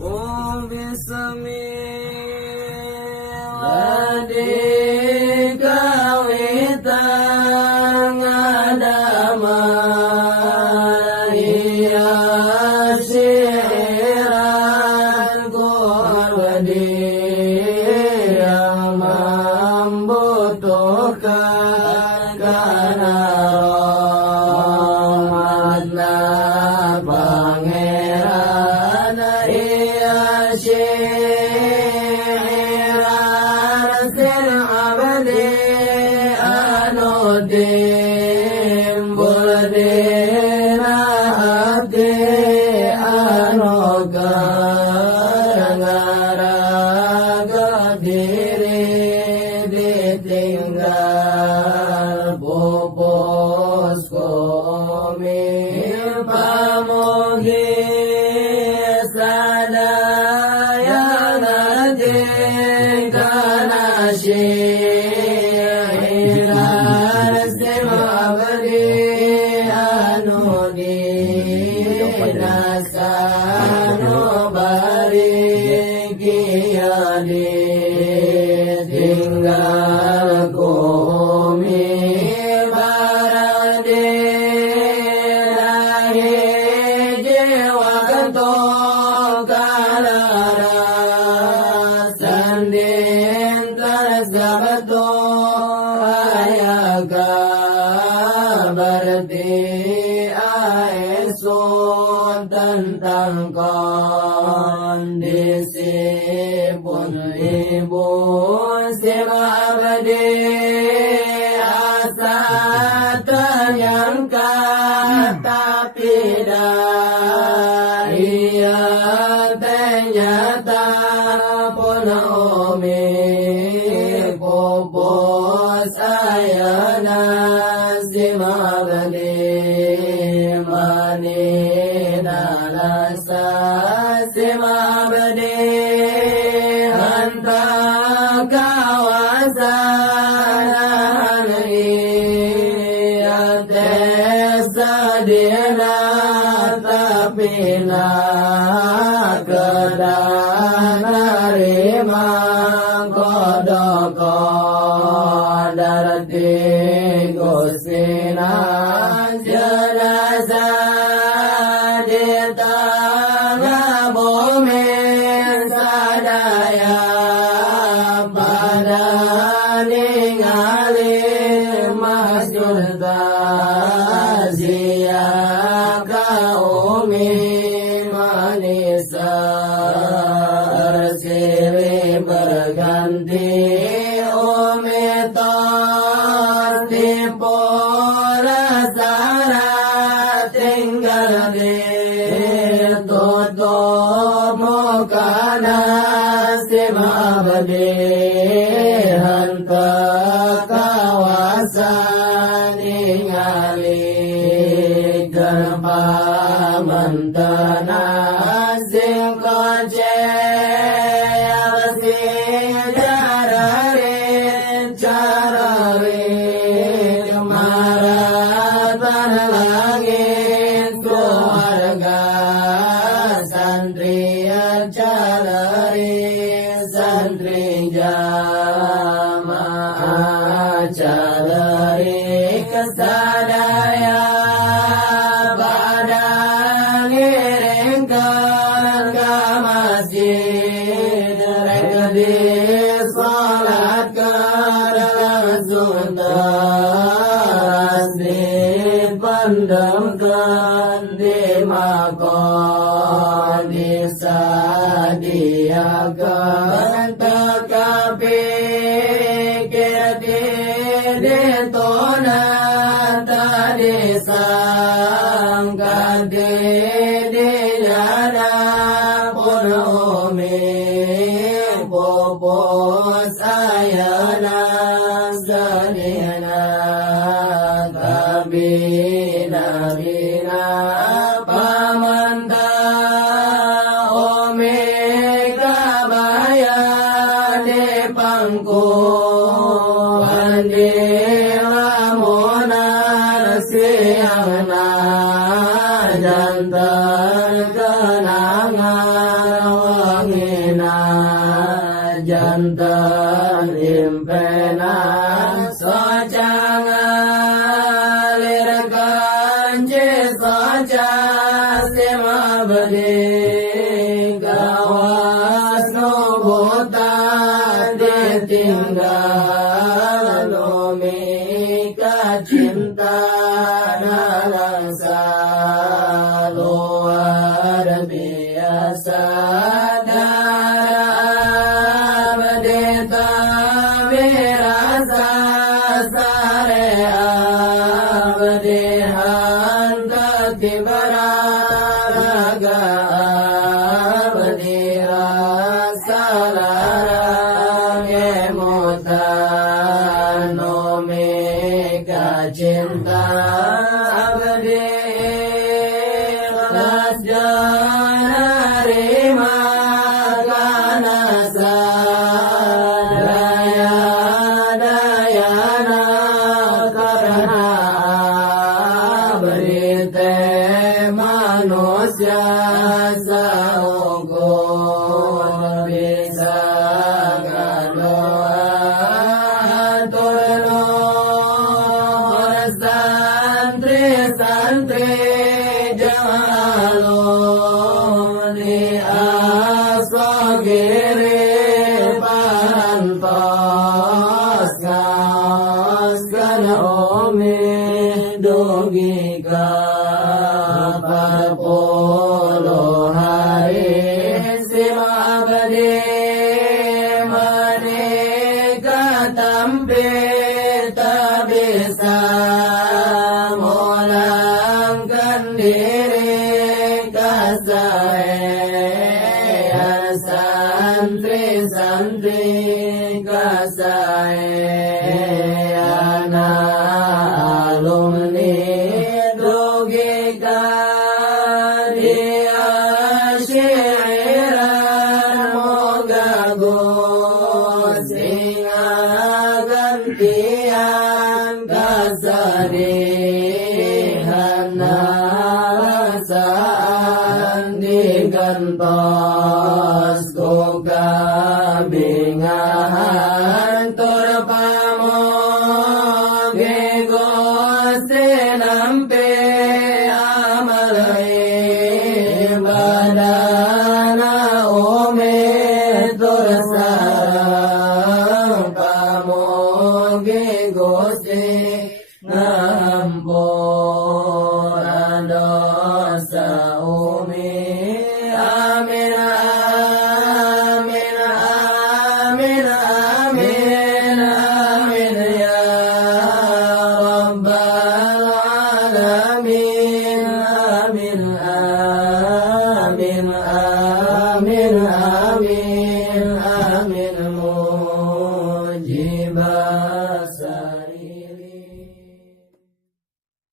Oh bismillah Badi kawitan ngadama iya syiran kurwadi yang membutuhkan karena rahmatna pangeran iya syiran sin abadi anudim burdina hati anoga ngaraga diri ditinggal pupus komil pamugi sadaya nading kana syiran simabdi anudi nasano bariki yadi tinggal kumi barade lahi jiwa kanto kalara sandin tersabato ayaga berarti aesun tentang kondisi pun ibu sima abadi asa ternyangka tapi ia ternyata pun umi pupus ayana sima abadi mani dalasa sima abadi hanta kawasan iyate sadina tapi na kedanarima kodoko darti gusina jenazah di tengah bumi sadaya pada ningali masjid tazia kaumi manisa siri berganti umi di pola sara tinggal di tutup mukana sima abadi hanta kawasan ningali gerpa mantana sing konce maratan langit keluarga santri calari santri jamaah calari kesadaya pada ngiringkan ke masjid mereka disolatkan langsung pendamkan di makom disadiakan tekapi kiri tonan tadi sangka dinyana pun umi pupus ayana sadina bina pamanda ome kabaya jantan impenan socangalir kanci soca sema bade gawas nubuta ditinggal lumika cinta nalangsa luar biasa cinta abdi ikhlas janari makana sadaya dayana karena abdi teh manusia saukur bisa santri jalur di asogiri parantos kaskan omi dugi ka parpuluh hari sima abadi menikah tampil tak bisa santri kasayana alumni dugika dia syiran moga gusinga gantian kasadihana rasaan digantos kuka bingahan turpamoge Gusti nampi amal ibadana umi tursarang pamoge Gusti ngampura dosa umi amin amin